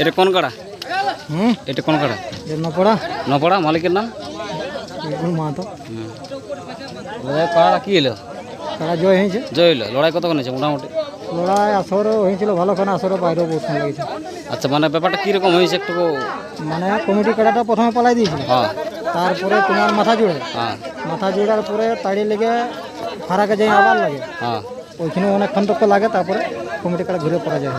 এটা কোন কাড়া? হুম? এটা কোন কাড়া? জন্য পড়া নপড়া? মালিকের নাম? মাহাতো কাড়া কি এলো তারা জয় হয়েছে। জয় এলো লড়াই কতক্ষণ হয়েছে মোটামুটি? লড়াই আসরও হয়েছিল ভালোখানে আসরও বাইরেও বহুত সময় লেগেছে আচ্ছা মানে ব্যাপারটা কীরকম হয়েছে একটু মানে কমিটি কাটাটা প্রথমে পালাই দিয়েছিল। হ্যাঁ। তারপরে তোমার মাথা জুড়ে। হ্যাঁ। মাথা জোড়ার পরে তাড়ি লেগে ফারাকে যাই আবার লাগে। হ্যাঁ। ওইখানে অনেকক্ষণ তক লাগে তারপরে কমিটি কাটা ঘুরে পড়া যায়।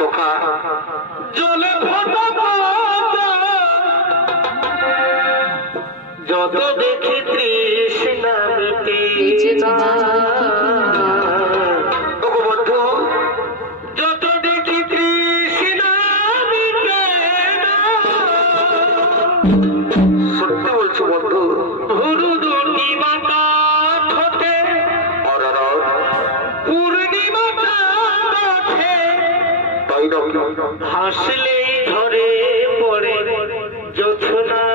সখা জলে যত দেখি তৃষ্ণা মিটে বন্ধু, যত দেখি তৃষ্ণা মিটে সত্যি বলছো বন্ধু হাসলেই ধরে পড়ে যোছনা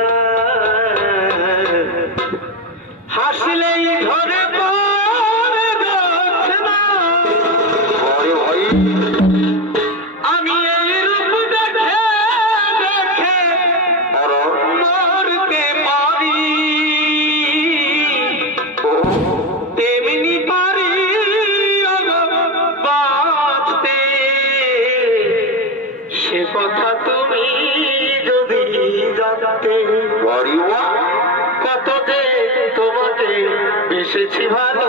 জানতে কত যে তোমাকে বেসেছি ভালো?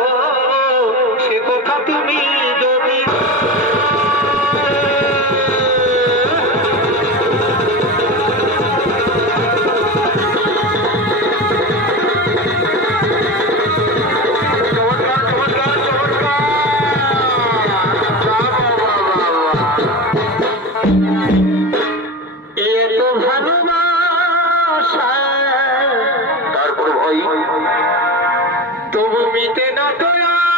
দিতে না তোরা।